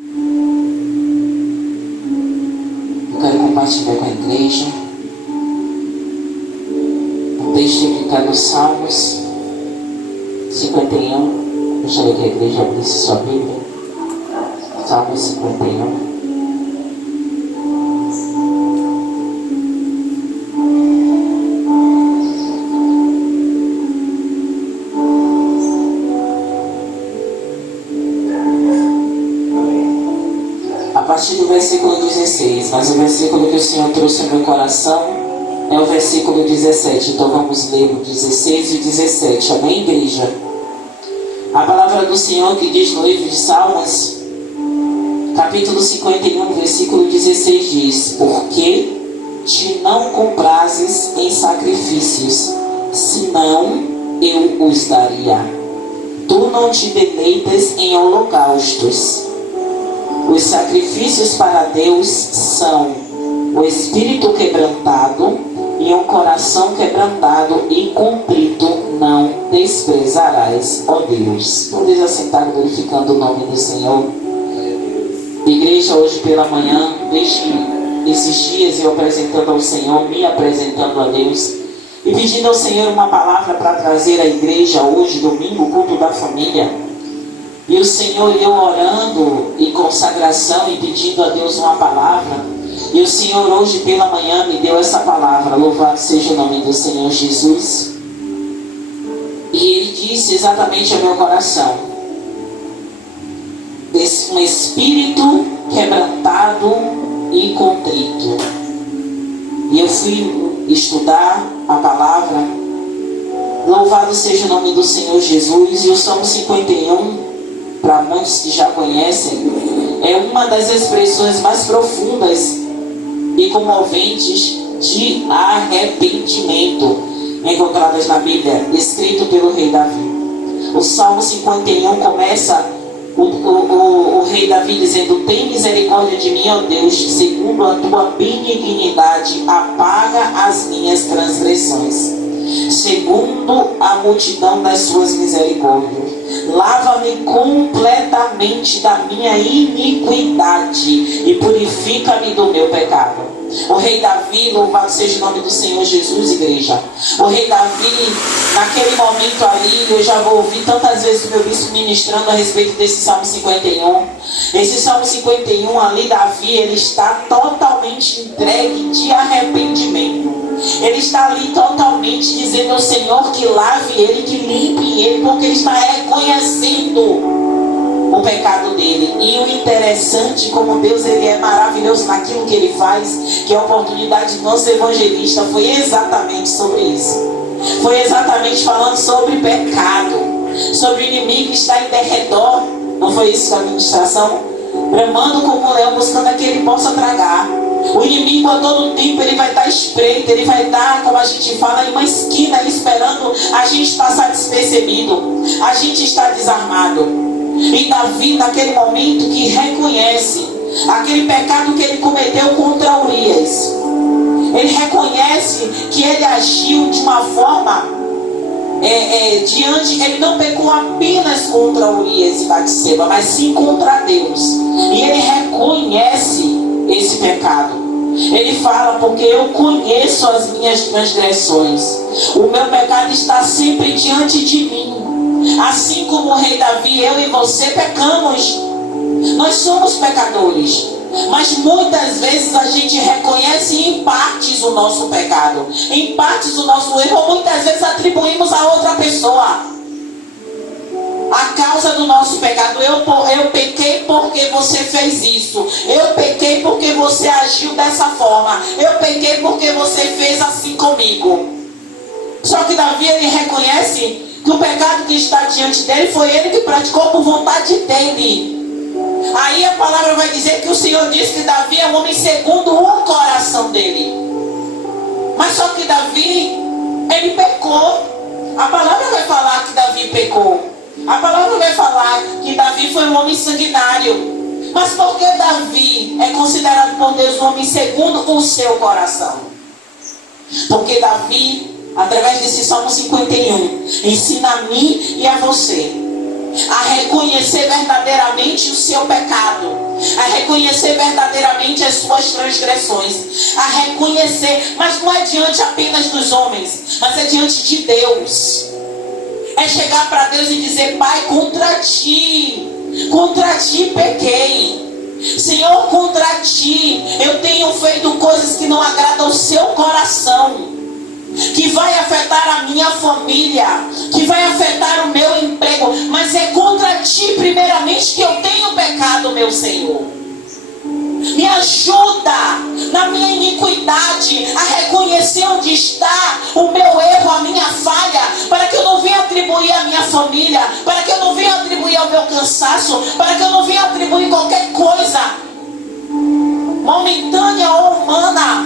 Eu quero compartilhar com a igreja um texto que está nos Salmos 51. Eu gostaria que a igreja abrisse sua Bíblia. Salmos 51. A partir do versículo 16, mas o versículo que o Senhor trouxe ao meu coração é o versículo 17. Então vamos ler o 16 e o 17. Amém, igreja? A palavra do Senhor que diz no livro de Salmos, capítulo 51, versículo 16 diz: porque te não comprases em sacrifícios, senão eu os daria. Tu não te deleitas em holocaustos. Os sacrifícios para Deus são o espírito quebrantado e um coração quebrantado e contrito não desprezarás, ó Deus. Vamos assentar glorificando o nome do Senhor. Igreja, hoje pela manhã, desde esses dias eu apresentando ao Senhor, me apresentando a Deus e pedindo ao Senhor uma palavra para trazer à igreja hoje, domingo, culto da família. E o Senhor, eu orando em consagração e pedindo a Deus uma palavra. E o Senhor hoje pela manhã me deu essa palavra. Louvado seja o nome do Senhor Jesus. E Ele disse exatamente ao meu coração: um espírito quebrantado e contrito. E eu fui estudar a palavra. Louvado seja o nome do Senhor Jesus. E o Salmo 51, para muitos que já conhecem, é uma das expressões mais profundas e comoventes de arrependimento encontradas na Bíblia, escrito pelo rei Davi. O Salmo 51 começa o rei Davi dizendo: tem misericórdia de mim, ó Deus, segundo a tua benignidade, apaga as minhas transgressões, segundo a multidão das suas misericórdias. Lava-me completamente da minha iniquidade e purifica-me do meu pecado. O rei Davi, louvado seja o nome do Senhor Jesus, igreja. O rei Davi, naquele momento ali, eu já vou ouvir tantas vezes o meu bispo ministrando a respeito desse Salmo 51. Esse Salmo 51 ali, Davi, ele está totalmente entregue de arrependimento. Ele está ali totalmente dizendo ao Senhor que lave ele, que limpe ele, porque ele está reconhecendo o pecado dele. E o interessante, como Deus ele é maravilhoso naquilo que ele faz, que a oportunidade do nosso evangelista foi exatamente sobre isso. Foi exatamente falando sobre pecado, sobre o inimigo que está em derredor. Não foi isso que a ministração? Bramando como um leão, buscando a que ele possa tragar. O inimigo a todo tempo ele vai estar espreito, ele vai estar, como a gente fala, em uma esquina esperando a gente passar despercebido. A gente está desarmado. E Davi, naquele momento que reconhece aquele pecado que ele cometeu contra Urias, ele reconhece que ele agiu de uma forma ele não pecou apenas contra Urias e Batseba, mas sim contra Deus. E ele reconhece esse pecado. Ele fala: porque eu conheço as minhas transgressões, o meu pecado está sempre diante de mim. Assim como o rei Davi, eu e você pecamos. Nós somos pecadores, mas muitas vezes a gente reconhece em partes o nosso pecado, em partes o nosso erro, ou muitas vezes atribuímos a outra pessoa a causa do nosso pecado. Eu pequei porque você fez isso, eu pequei porque você agiu dessa forma, eu pequei porque você fez assim comigo. Só que Davi, ele reconhece que o pecado que está diante dele foi ele que praticou por vontade dele. Aí a palavra vai dizer que o Senhor disse que Davi é um homem segundo o coração dele. Mas só que Davi, ele pecou. A palavra vai falar que Davi pecou. A palavra vai falar que Davi foi um homem sanguinário. Mas por que Davi é considerado por Deus um homem segundo o seu coração? Porque Davi, através desse Salmo 51, ensina a mim e a você a reconhecer verdadeiramente o seu pecado, a reconhecer verdadeiramente as suas transgressões, a reconhecer, mas não é diante apenas dos homens, mas é diante de Deus. É chegar para Deus e dizer: Pai, contra ti pequei. Senhor, contra ti eu tenho feito coisas que não agradam ao seu coração, que vai afetar a minha família, que vai afetar o meu emprego, mas é contra ti primeiramente que eu tenho pecado, meu Senhor. Me ajuda na minha iniquidade a reconhecer onde está o meu erro, a minha falha, para que eu não venha atribuir à minha família, para que eu não venha atribuir ao meu cansaço, para que eu não venha atribuir qualquer coisa momentânea ou humana,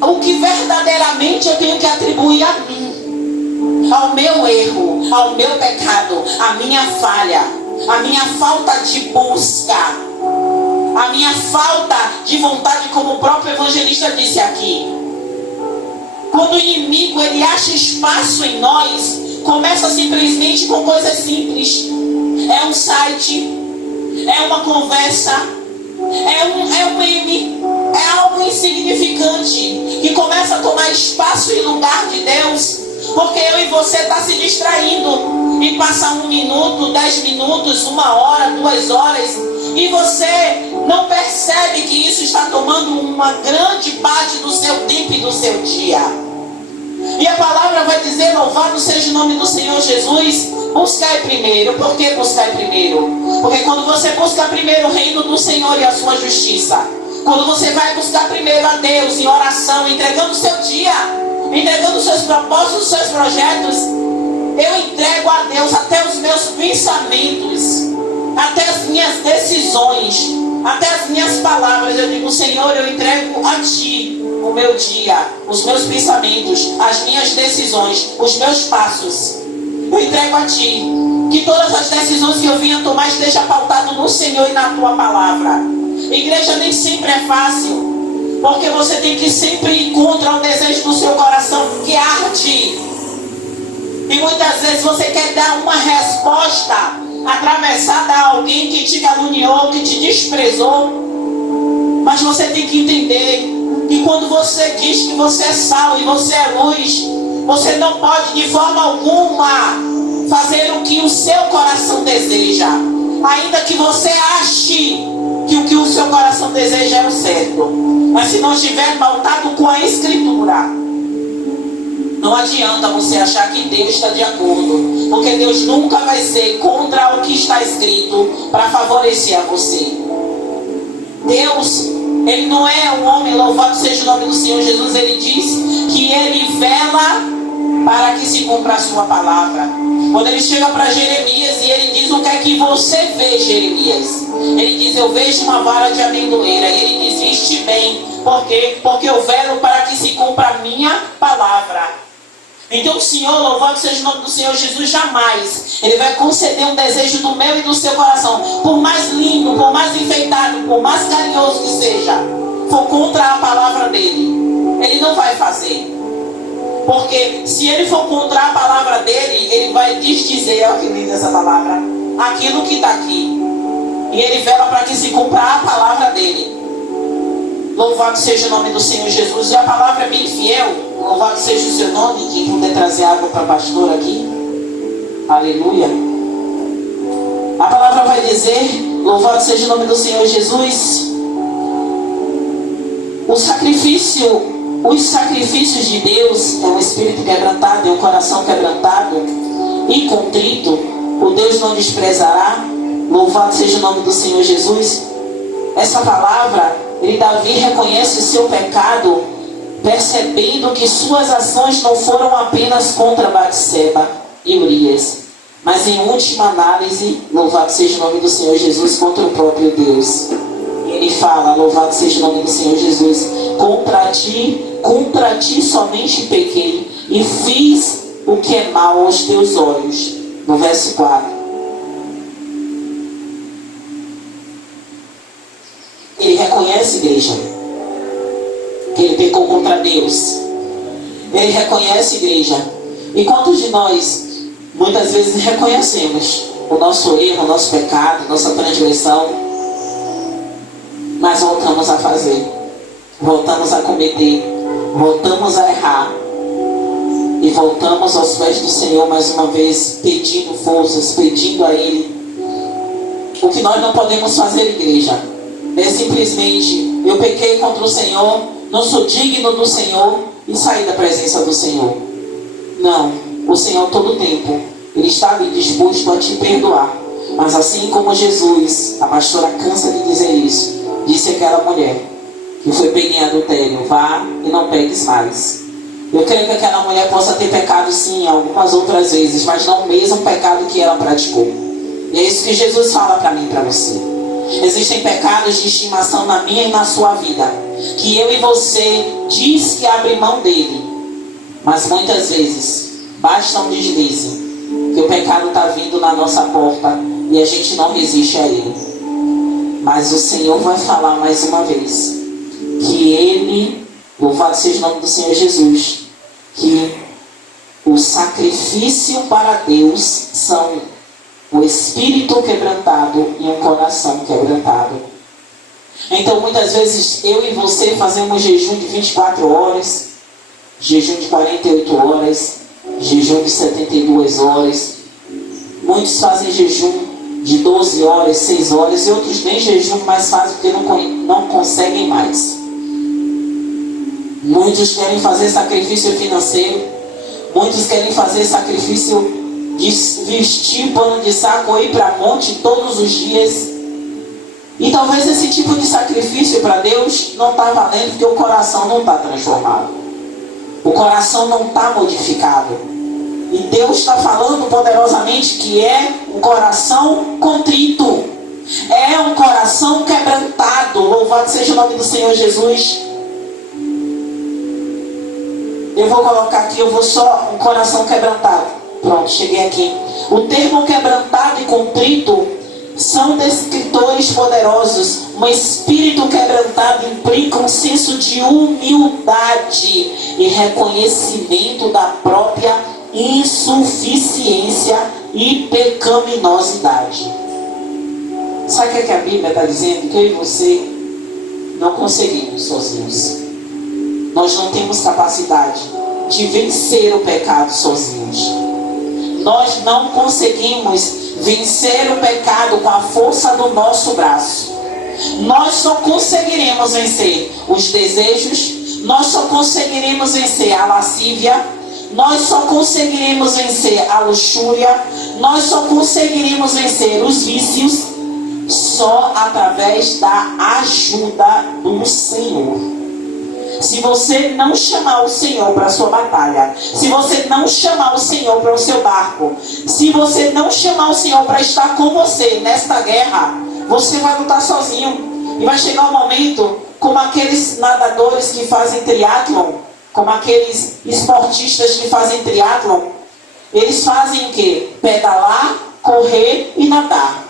o que verdadeiramente eu tenho que atribuir a mim, ao meu erro, ao meu pecado, à minha falha, à minha falta de busca, a minha falta de vontade, como o próprio evangelista disse aqui. Quando o inimigo ele acha espaço em nós, começa simplesmente com coisas simples. É um site, é uma conversa, é um meme, é algo insignificante que começa a tomar espaço e lugar de Deus, porque eu e você está se distraindo e passa 1 minuto, 10 minutos, 1 hora, 2 horas, e você não percebe que isso está tomando uma grande parte do seu tempo e do seu dia. E a palavra vai dizer: louvado seja o nome do Senhor Jesus, buscai primeiro. Por que buscai primeiro? Porque quando você busca primeiro o reino do Senhor e a sua justiça, quando você vai buscar primeiro a Deus em oração, entregando o seu dia, entregando os seus propósitos, os seus projetos, eu entrego a Deus até os meus pensamentos, até as minhas decisões, até as minhas palavras. Eu digo: Senhor, eu entrego a Ti o meu dia, os meus pensamentos, as minhas decisões, os meus passos. Eu entrego a Ti. Que todas as decisões que eu venha tomar esteja pautado no Senhor e na Tua palavra. Igreja, nem sempre é fácil, porque você tem que sempre encontrar o desejo do seu coração que arde. E muitas vezes você quer dar uma resposta atravessada a alguém que te caluniou, que te desprezou. Mas você tem que entender que quando você diz que você é sal e você é luz, você não pode de forma alguma fazer o que o seu coração deseja, ainda que você ache que o que o seu coração deseja é o certo. Mas se não estiver pautado com a Escritura, não adianta você achar que Deus está de acordo, porque Deus nunca vai ser contra o que está escrito para favorecer a você. Deus, Ele não é um homem, louvado seja o nome do Senhor Jesus. Ele diz que Ele vela para que se cumpra a sua palavra. Quando Ele chega para Jeremias e Ele diz: o que é que você vê, Jeremias? Ele diz: eu vejo uma vara de amendoeira. E Ele diz: viste bem, porque eu velo para que se cumpra a minha palavra. Então o Senhor, louvado seja o nome do Senhor Jesus, jamais Ele vai conceder um desejo do meu e do seu coração, por mais lindo, por mais enfeitado, por mais carinhoso que seja, for contra a palavra dele. Ele não vai fazer. Porque se ele for contra a palavra dele, ele vai desdizer, olha que linda essa palavra, aquilo que está aqui. E ele vela para que se cumpra a palavra dele. Louvado seja o nome do Senhor Jesus. E a palavra é bem fiel. Louvado seja o seu nome. Quem puder trazer água para a pastora aqui. Aleluia. A palavra vai dizer: louvado seja o nome do Senhor Jesus. Os sacrifícios de Deus é um espírito quebrantado, é um coração quebrantado e contrito. O Deus não desprezará. Louvado seja o nome do Senhor Jesus. Essa palavra, Davi reconhece o seu pecado, percebendo que suas ações não foram apenas contra Batseba e Urias, mas em última análise, louvado seja o nome do Senhor Jesus, contra o próprio Deus. E ele fala: louvado seja o nome do Senhor Jesus, contra ti somente pequei e fiz o que é mal aos teus olhos. No verso 4. Ele reconhece, igreja, que ele pecou contra Deus. Ele reconhece, igreja. E quantos de nós Muitas vezes reconhecemos o nosso erro, o nosso pecado, nossa transgressão, mas voltamos a fazer, voltamos a cometer, voltamos a errar e voltamos aos pés do Senhor mais uma vez, pedindo forças, pedindo a Ele. O que nós não podemos fazer, igreja, é simplesmente: eu pequei contra o Senhor, não sou digno do Senhor, e sair da presença do Senhor. Não, o Senhor todo o tempo, Ele está ali disposto a te perdoar. Mas assim como Jesus, a pastora cansa de dizer isso, disse àquela mulher que foi pega em adultério: vá e não peques mais. Eu creio que aquela mulher possa ter pecado sim, algumas outras vezes, mas não o mesmo pecado que ela praticou. E é isso que Jesus fala para mim e para você. Existem pecados de estimação na minha e na sua vida, que eu e você diz que abre mão dele, mas muitas vezes basta um deslize, que o pecado está vindo na nossa porta e a gente não resiste a ele. Mas o Senhor vai falar mais uma vez que Ele, louvado seja o nome do Senhor Jesus, que o sacrifício para Deus são o espírito quebrantado e um coração quebrantado. Então muitas vezes eu e você fazemos jejum de 24 horas, jejum de 48 horas, jejum de 72 horas. Muitos fazem jejum de 12 horas, 6 horas, e outros nem jejum mais fazem porque não conseguem mais. Muitos querem fazer sacrifício financeiro, muitos querem fazer sacrifício de vestir pano de saco ou ir para monte todos os dias. E talvez esse tipo de sacrifício para Deus não está valendo, porque o coração não está transformado, o coração não está modificado. E Deus está falando poderosamente que é um coração contrito, é um coração quebrantado. Louvado seja o nome do Senhor Jesus. Eu vou colocar aqui, eu vou só um coração quebrantado. Pronto, cheguei aqui. O termo quebrantado e contrito são descritores poderosos. Um espírito quebrantado implica um senso de humildade e reconhecimento da própria insuficiência e pecaminosidade. Sabe o que a Bíblia está dizendo? Que eu e você não conseguimos sozinhos. Nós não temos capacidade de vencer o pecado sozinhos. Nós não conseguimos vencer o pecado com a força do nosso braço. Nós só conseguiremos vencer os desejos, nós só conseguiremos vencer a lascívia, nós só conseguiremos vencer a luxúria, nós só conseguiremos vencer os vícios só através da ajuda do Senhor. Se você não chamar o Senhor para a sua batalha, se você não chamar o Senhor para o seu barco, se você não chamar o Senhor para estar com você nesta guerra, você vai lutar sozinho. E vai chegar um momento, como aqueles nadadores que fazem triatlon, como aqueles esportistas que fazem triatlon, eles fazem o quê? Pedalar, correr e nadar.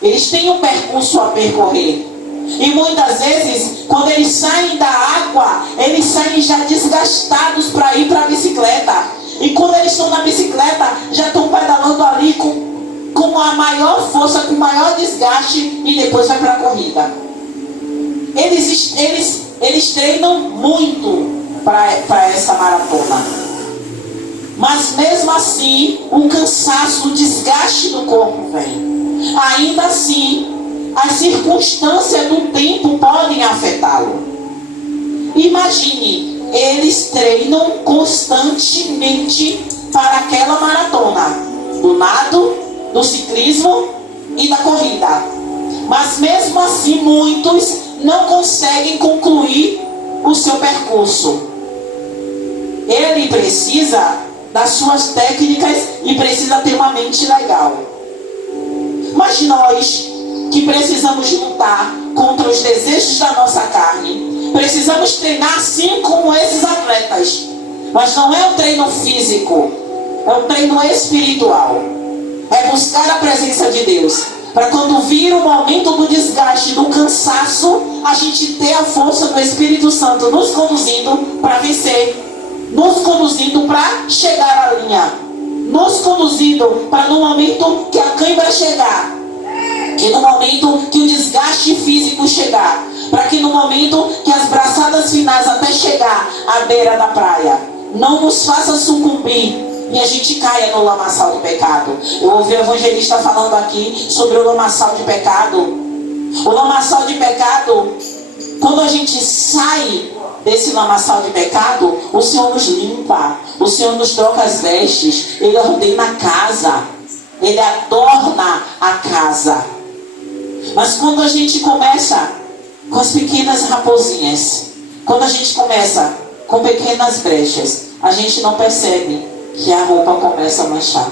Eles têm um percurso a percorrer. E muitas vezes, quando eles saem da água, eles saem já desgastados para ir para a bicicleta. E quando eles estão na bicicleta, já estão pedalando ali com a maior força, com o maior desgaste, e depois vai para a corrida. Eles treinam muito para essa maratona. Mas mesmo assim, o cansaço, o desgaste do corpo vem. Ainda assim, as circunstâncias do tempo podem afetá-lo. Imagine, eles treinam constantemente para aquela maratona, do nado, do ciclismo e da corrida. Mas mesmo assim, muitos não conseguem concluir o seu percurso. Ele precisa das suas técnicas e precisa ter uma mente legal. Mas nós que precisamos lutar contra os desejos da nossa carne, precisamos treinar assim como esses atletas. Mas não é um treino físico, é um treino espiritual. É buscar a presença de Deus, para quando vir o momento do desgaste, do cansaço, a gente ter a força do Espírito Santo nos conduzindo para vencer, nos conduzindo para chegar à linha, nos conduzido para no momento que a cãibra chegar, que no momento que o desgaste físico chegar, para que no momento que as braçadas finais até chegar à beira da praia, não nos faça sucumbir e a gente caia no lamaçal do pecado. Eu ouvi o evangelista falando aqui sobre o lamaçal de pecado. O lamaçal de pecado, quando a gente sai desse lamaçal de pecado, o Senhor nos limpa, o Senhor nos troca as vestes, Ele ordena a casa, Ele adorna a casa. Mas quando a gente começa com as pequenas raposinhas, quando a gente começa com pequenas brechas, a gente não percebe que a roupa começa a manchar.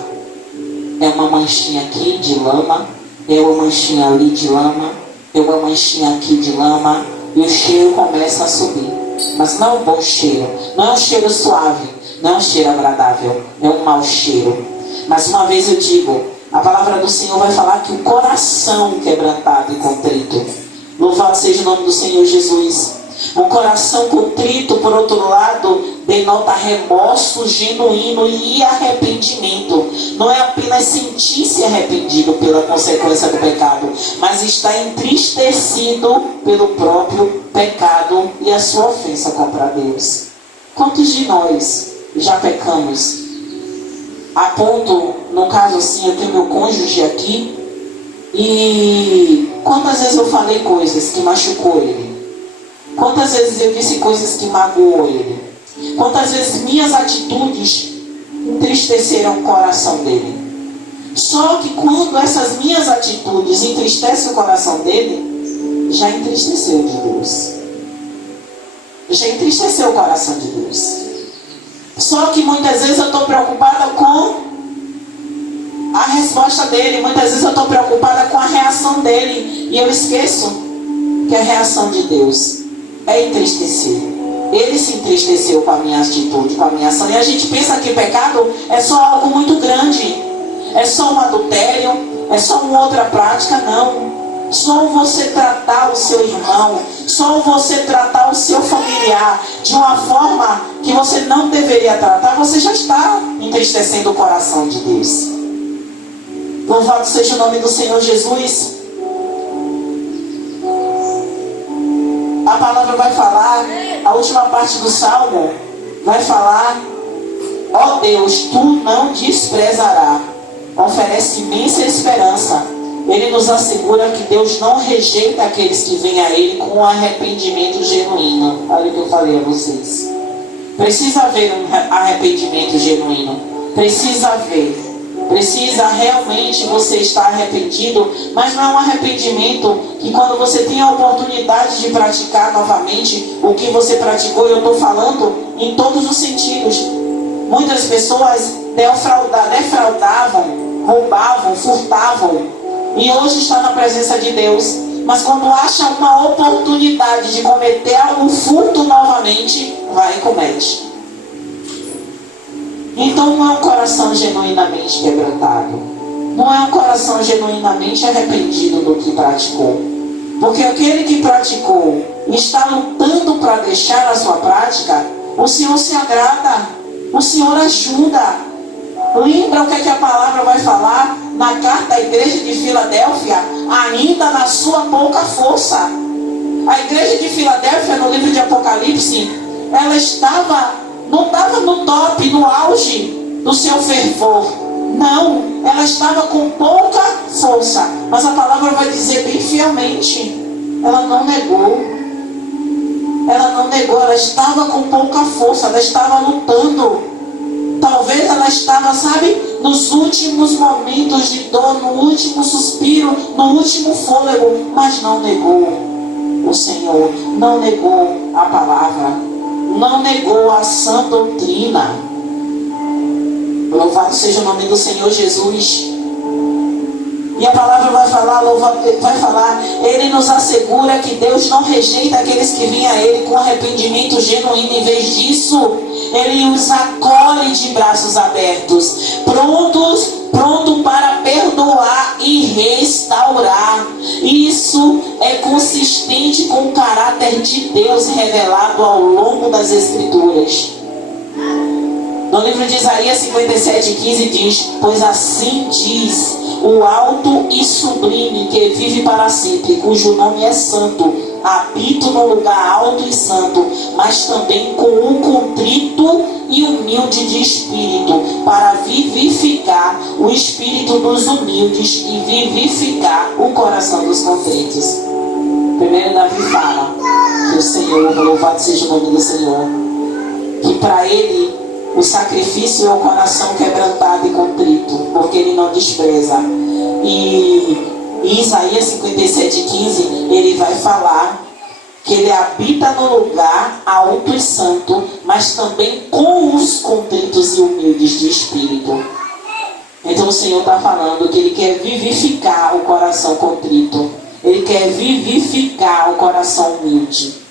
É uma manchinha aqui de lama, é uma manchinha ali de lama, é uma manchinha aqui de lama, e o cheiro começa a subir. Mas não é um bom cheiro, não é um cheiro suave, não é um cheiro agradável, é um mau cheiro. Mas uma vez eu digo, a palavra do Senhor vai falar que o coração quebrantado e contrito, louvado seja o nome do Senhor Jesus. Um coração contrito, por outro lado, denota remorso genuíno e arrependimento. Não é apenas sentir-se arrependido pela consequência do pecado, mas está entristecido pelo próprio pecado e a sua ofensa contra Deus. Quantos de nós já pecamos a ponto, no caso assim, eu tenho meu cônjuge aqui, e quantas vezes eu falei coisas que machucou ele? Quantas vezes eu disse coisas que magoou ele? Quantas vezes minhas atitudes entristeceram o coração dele? Só que quando essas minhas atitudes entristecem o coração dele, já entristeceu de Deus. Já entristeceu o coração de Deus. Só que muitas vezes eu estou preocupada com a resposta dele. Muitas vezes eu estou preocupada com a reação dele. E eu esqueço que a reação de Deus é entristecer. Ele se entristeceu com a minha atitude, com a minha ação. E a gente pensa que pecado é só algo muito grande. É só um adultério, é só uma outra prática. Não. Só você tratar o seu irmão, só você tratar o seu familiar de uma forma que você não deveria tratar, você já está entristecendo o coração de Deus. Louvado seja o nome do Senhor Jesus. A palavra vai falar, a última parte do Salmo vai falar: ó Deus, tu não desprezarás, oferece imensa esperança. Ele nos assegura que Deus não rejeita aqueles que vêm a Ele com arrependimento genuíno. Olha o que eu falei a vocês. Precisa haver um arrependimento genuíno. Precisa haver. Precisa realmente você estar arrependido. Mas não é um arrependimento que quando você tem a oportunidade de praticar novamente o que você praticou, eu estou falando em todos os sentidos. Muitas pessoas defraudavam, roubavam, furtavam, e hoje está na presença de Deus, mas quando acha uma oportunidade de cometer um furto novamente, vai e comete. Então não é um coração genuinamente quebrantado, não é um coração genuinamente arrependido do que praticou, porque aquele que praticou e está lutando para deixar a sua prática, o Senhor se agrada, o Senhor ajuda. Lembra o que a palavra vai falar na carta à igreja de Filadélfia? Ainda na sua pouca força. A igreja de Filadélfia, no livro de Apocalipse, ela não estava no top, no auge do seu fervor. Não, ela estava com pouca força. Mas a palavra vai dizer bem fielmente: ela não negou. Ela não negou, ela estava com pouca força, ela estava lutando. Talvez ela estava, nos últimos momentos de dor, no último suspiro, no último fôlego, mas não negou o Senhor, não negou a palavra, não negou a sã doutrina. Louvado seja o nome do Senhor Jesus. E a palavra vai falar, Ele nos assegura que Deus não rejeita aqueles que vêm a Ele com arrependimento genuíno. Em vez disso, Ele os acolhe de braços abertos, pronto para perdoar e restaurar. Isso é consistente com o caráter de Deus revelado ao longo das Escrituras. No livro de Isaías 57:15 diz: pois assim diz o alto e sublime, que vive para sempre, cujo nome é santo, habito no lugar alto e santo, mas também com o contrito e humilde de espírito, para vivificar o espírito dos humildes e vivificar o coração dos contritos. Primeiro Davi fala que o Senhor, louvado seja o nome do Senhor, que para ele o sacrifício é o coração quebrantado e contrito, porque ele não despreza. E em Isaías 57:15 ele vai falar que ele habita no lugar alto e santo, mas também com os contritos e humildes de espírito. Então o Senhor está falando que ele quer vivificar o coração contrito, ele quer vivificar o coração humilde.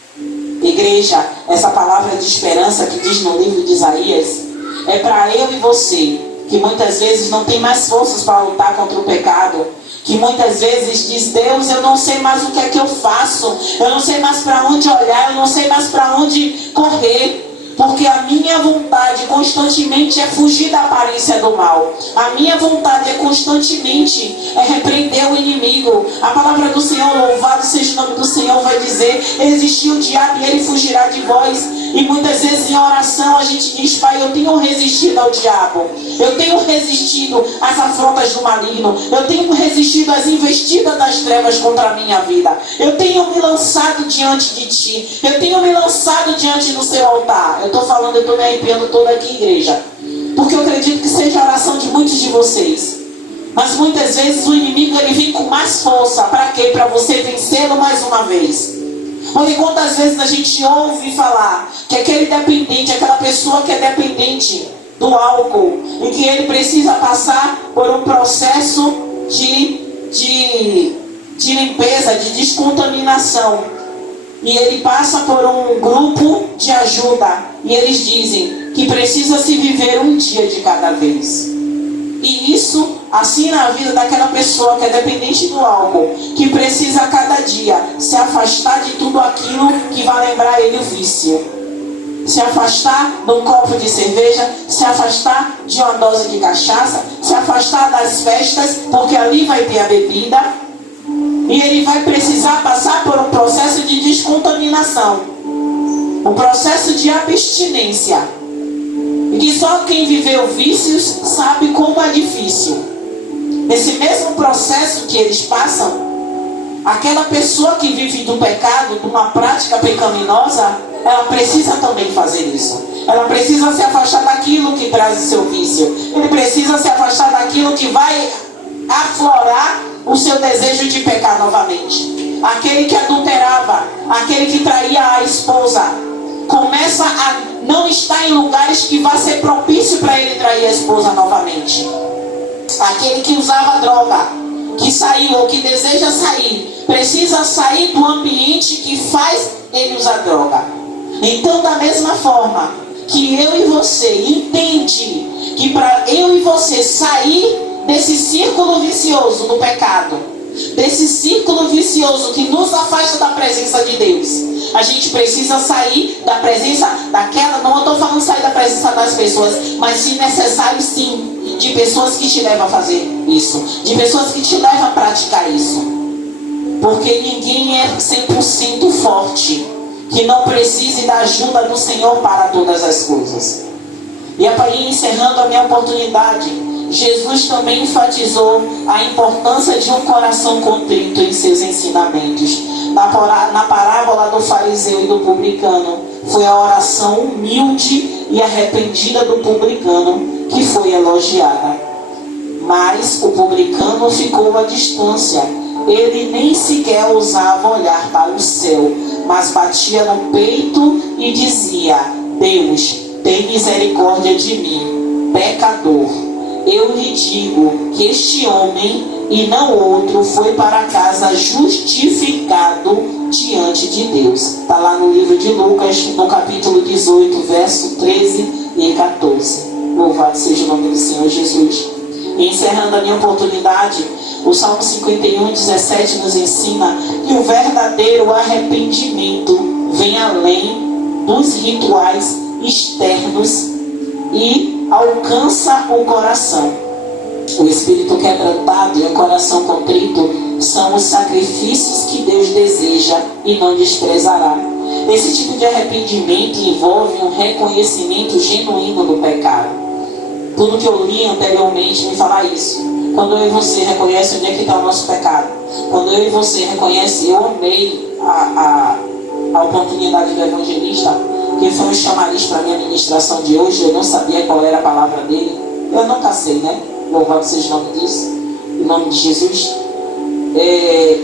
Igreja, essa palavra de esperança que diz no livro de Isaías é para eu e você, que muitas vezes não tem mais forças para lutar contra o pecado, que muitas vezes diz: Deus, eu não sei mais o que é que eu faço, eu não sei mais para onde olhar, eu não sei mais para onde correr, porque a minha vontade constantemente é fugir da aparência do mal. A minha vontade é constantemente repreender o inimigo. A palavra do Senhor, louvado seja o nome do Senhor, vai dizer: resistir o diabo e ele fugirá de vós. E muitas vezes em oração a gente diz: Pai, eu tenho resistido ao diabo, eu tenho resistido às afrontas do maligno, eu tenho resistido às investidas das trevas contra a minha vida, eu tenho me lançado diante de Ti, eu tenho me lançado diante do Seu altar. Eu estou falando, eu estou me arrepiando toda aqui, igreja, porque eu acredito que seja a oração de muitos de vocês. Mas muitas vezes o inimigo ele vem com mais força. Para quê? Para você vencê-lo mais uma vez. Porque quantas vezes a gente ouve falar que aquele dependente, aquela pessoa que é dependente do álcool, e que ele precisa passar por um processo de limpeza, de descontaminação, e ele passa por um grupo de ajuda, e eles dizem que precisa se viver um dia de cada vez. E isso, assim na vida daquela pessoa que é dependente do álcool, que precisa a cada dia se afastar de tudo aquilo que vai lembrar ele o vício. Se afastar de um copo de cerveja, se afastar de uma dose de cachaça, se afastar das festas, porque ali vai ter a bebida. E ele vai precisar passar por um processo de descontaminação, um processo de abstinência. E que só quem viveu vícios sabe como é difícil. Nesse mesmo processo que eles passam, aquela pessoa que vive do pecado, de uma prática pecaminosa, ela precisa também fazer isso. Ela precisa se afastar daquilo que traz o seu vício. Ele precisa se afastar daquilo que vai aflorar o seu desejo de pecar novamente. Aquele que adulterava, aquele que traía a esposa, começa a não estar em lugares que vai ser propício para ele trair a esposa novamente. Aquele que usava droga, que saiu ou que deseja sair, precisa sair do ambiente que faz ele usar droga. Então, da mesma forma que eu e você entende que para eu e você sair desse círculo vicioso do pecado, desse círculo vicioso que nos afasta da presença de Deus, a gente precisa sair da presença daquela, não estou falando sair da presença das pessoas, mas se necessário sim, de pessoas que te levam a fazer isso, de pessoas que te levam a praticar isso, porque ninguém é 100% forte que não precise da ajuda do Senhor para todas as coisas. E para ir encerrando a minha oportunidade, Jesus também enfatizou a importância de um coração contrito em seus ensinamentos. Na parábola do fariseu e do publicano, foi a oração humilde e arrependida do publicano que foi elogiada. Mas o publicano ficou à distância. Ele nem sequer ousava olhar para o céu, mas batia no peito e dizia: Deus, tem misericórdia de mim, pecador. Eu lhe digo que este homem e não outro foi para casa justificado diante de Deus. Está lá no livro de Lucas, no capítulo 18, verso 13 e 14. Louvado seja o nome do Senhor Jesus. E encerrando a minha oportunidade, o Salmo 51, 17 nos ensina que o verdadeiro arrependimento vem além dos rituais externos e alcança o coração. O espírito quebrantado e o coração contrito são os sacrifícios que Deus deseja e não desprezará. Esse tipo de arrependimento envolve um reconhecimento genuíno do pecado. Tudo que eu li anteriormente me fala isso. Quando eu e você reconhecem onde é que está o nosso pecado, quando eu e você reconhecem, eu amei a oportunidade do evangelista, que foi um chamariz para a minha ministração de hoje. Eu não sabia qual era a palavra dele, eu nunca sei, né? Louvado seja o nome disso, em nome de Jesus.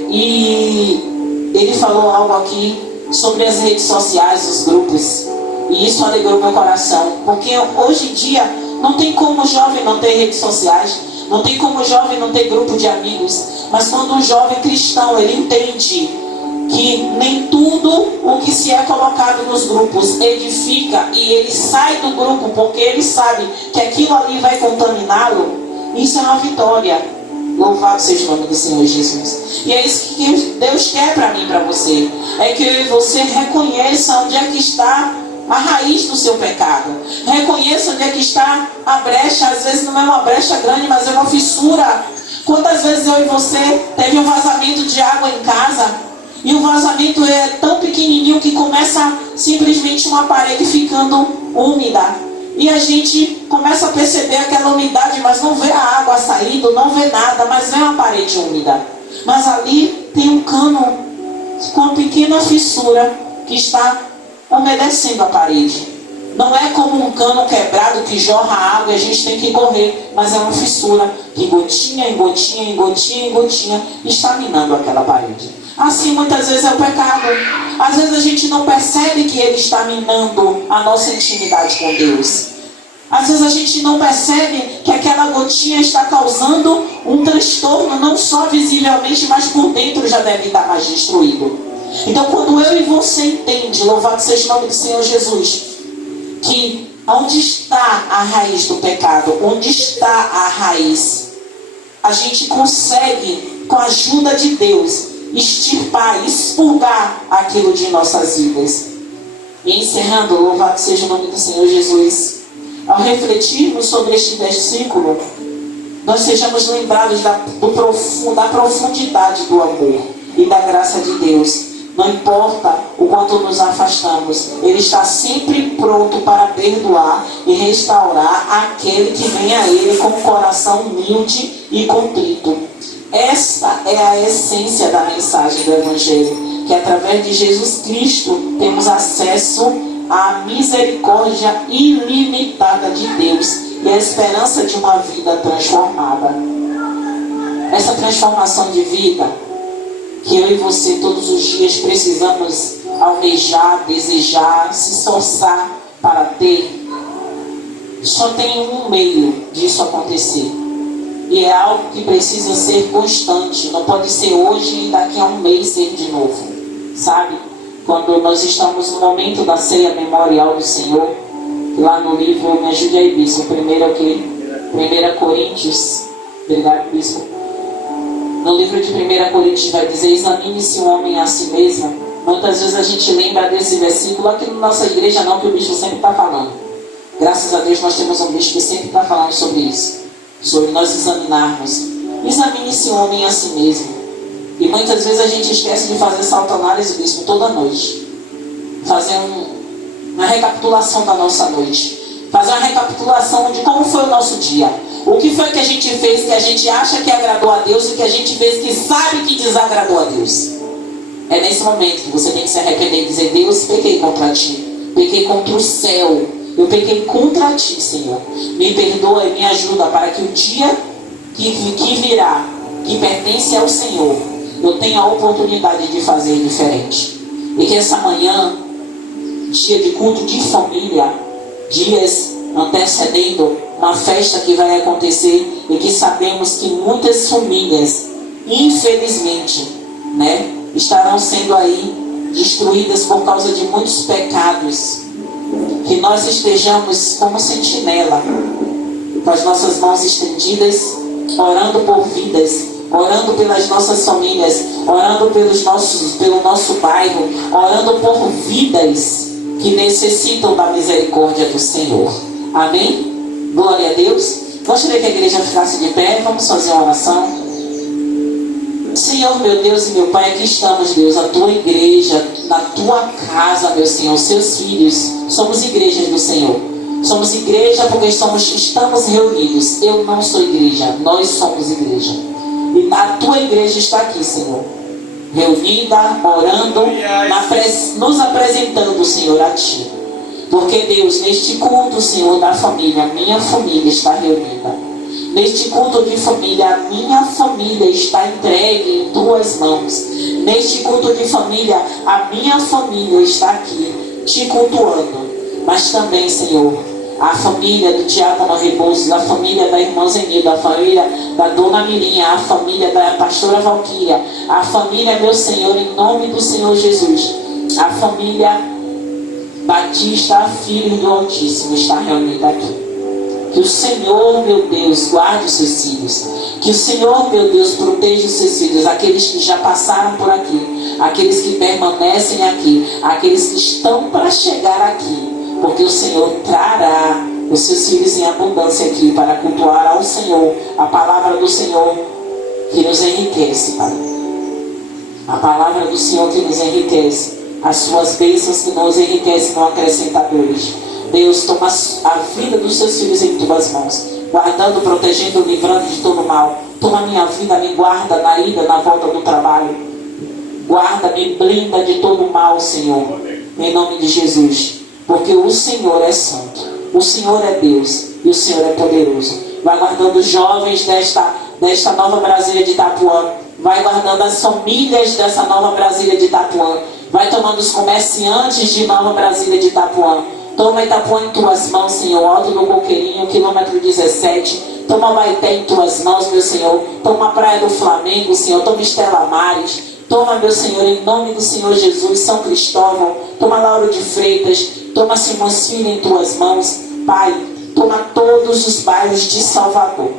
E ele falou algo aqui sobre as redes sociais, os grupos, e isso alegrou meu coração, porque hoje em dia não tem como o jovem não ter redes sociais, não tem como o jovem não ter grupo de amigos, mas quando o jovem cristão ele entende que nem tudo o que se é colocado nos grupos edifica, e ele sai do grupo porque ele sabe que aquilo ali vai contaminá-lo, isso é uma vitória. Louvado seja o nome do Senhor Jesus. E é isso que Deus quer para mim e para você. É que eu e você reconheça onde é que está a raiz do seu pecado. Reconheça onde é que está a brecha. Às vezes não é uma brecha grande, mas é uma fissura. Quantas vezes eu e você teve um vazamento de água em casa, e o vazamento é tão pequenininho que começa simplesmente uma parede ficando úmida. E a gente começa a perceber aquela umidade, mas não vê a água saindo, não vê nada, mas vê uma parede úmida. Mas ali tem um cano com uma pequena fissura que está umedecendo a parede. Não é como um cano quebrado que jorra água e a gente tem que correr, mas é uma fissura que gotinha em gotinha, em gotinha em gotinha, está minando aquela parede. Assim muitas vezes é o pecado. Às vezes a gente não percebe que ele está minando a nossa intimidade com Deus. Às vezes a gente não percebe que aquela gotinha está causando um transtorno, não só visivelmente, mas por dentro já deve estar mais destruído. Então quando eu e você entende, louvado seja o nome do Senhor Jesus, que onde está a raiz do pecado, onde está a raiz, a gente consegue, com a ajuda de Deus, extirpar, expurgar aquilo de nossas vidas. E encerrando, louvado seja o nome do Senhor Jesus, ao refletirmos sobre este versículo, nós sejamos lembrados da profundidade do amor e da graça de Deus. Não importa o quanto nos afastamos, Ele está sempre pronto para perdoar e restaurar aquele que vem a Ele com um coração humilde e contrito. Esta é a essência da mensagem do Evangelho, que através de Jesus Cristo temos acesso à misericórdia ilimitada de Deus e a esperança de uma vida transformada. Essa transformação de vida que eu e você todos os dias precisamos almejar, desejar, se esforçar para ter, só tem um meio disso acontecer. E é algo que precisa ser constante. Não pode ser hoje e daqui a um mês ser de novo. Sabe? Quando nós estamos no momento da ceia memorial do Senhor, lá no livro, me ajude aí, Bispo, primeiro é o quê? 1 Coríntios. Obrigado, Bispo. No livro de 1 Coríntios vai dizer: examine-se um homem a si mesmo. Muitas vezes a gente lembra desse versículo aqui na nossa igreja, não, que o bispo sempre está falando. Graças a Deus nós temos um bispo que sempre está falando sobre isso, sobre nós examinarmos. Examine-se um homem a si mesmo. E muitas vezes a gente esquece de fazer essa autoanálise, bispo, toda noite. Fazer uma recapitulação da nossa noite. Fazer uma recapitulação de como foi o nosso dia. O que foi que a gente fez que a gente acha que agradou a Deus e o que a gente fez que sabe que desagradou a Deus. É nesse momento que você tem que se arrepender e dizer: Deus, pequei contra ti. Pequei contra o céu. Eu pequei contra ti, Senhor. Me perdoa e me ajuda para que o dia que virá, que pertence ao Senhor, eu tenha a oportunidade de fazer diferente. E que essa manhã, dia de culto de família, dias antecedendo uma festa que vai acontecer, e que sabemos que muitas famílias, infelizmente, né, estarão sendo aí destruídas por causa de muitos pecados. Que nós estejamos como sentinela, com as nossas mãos estendidas, orando por vidas, orando pelas nossas famílias, orando pelo nosso bairro, orando por vidas que necessitam da misericórdia do Senhor. Amém? Glória a Deus. Gostaria que a igreja ficasse de pé. Vamos fazer uma oração. Senhor, meu Deus e meu Pai, aqui estamos, Deus, a tua igreja, na tua casa, meu Senhor, seus filhos. Somos igrejas do Senhor. Somos igreja porque estamos reunidos. Eu não sou igreja, nós somos igreja. E a tua igreja está aqui, Senhor, reunida, orando, nos apresentando, Senhor, a Ti. Porque, Deus, neste culto, Senhor, da família, a minha família está reunida. Neste culto de família, a minha família está entregue em Tuas mãos. Neste culto de família, a minha família está aqui, Te cultuando. Mas também, Senhor, a família do Diácono Rebouças, a família da irmã Zenilda, a família da Dona Mirinha, a família da pastora Valquíria, a família, meu Senhor, em nome do Senhor Jesus, a família Batista, filho do Altíssimo, está reunida aqui. Que o Senhor, meu Deus, guarde os seus filhos. Que o Senhor, meu Deus, proteja os seus filhos. Aqueles que já passaram por aqui. Aqueles que permanecem aqui. Aqueles que estão para chegar aqui. Porque o Senhor trará os seus filhos em abundância aqui para cultuar ao Senhor. A palavra do Senhor que nos enriquece, Pai. A palavra do Senhor que nos enriquece. As suas bênçãos que nos enriquecem, não acrescentadores. Deus, toma a vida dos seus filhos em tuas mãos, guardando, protegendo, livrando de todo mal. Toma minha vida, me guarda na ida, na volta do trabalho. Guarda, me blinda de todo mal, Senhor, em nome de Jesus. Porque o Senhor é santo, o Senhor é Deus e o Senhor é poderoso. Vai guardando os jovens desta nova Brasília de Itapuã. Vai guardando as famílias dessa nova Brasília de Itapuã. Vai tomando os comerciantes de Nova Brasília de Itapuã. Toma Itapuã em tuas mãos, Senhor. Alto do Coqueirinho, quilômetro 17. Toma Baeté em tuas mãos, meu Senhor. Toma a Praia do Flamengo, Senhor. Toma Estela Mares. Toma, meu Senhor, em nome do Senhor Jesus, São Cristóvão. Toma Lauro de Freitas. Toma Simões Filho em tuas mãos. Pai, toma todos os bairros de Salvador.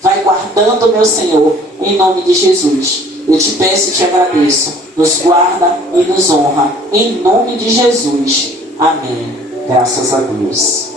Vai guardando, meu Senhor, em nome de Jesus. Eu te peço e te agradeço. Nos guarda e nos honra. Em nome de Jesus. Amém. Graças a Deus.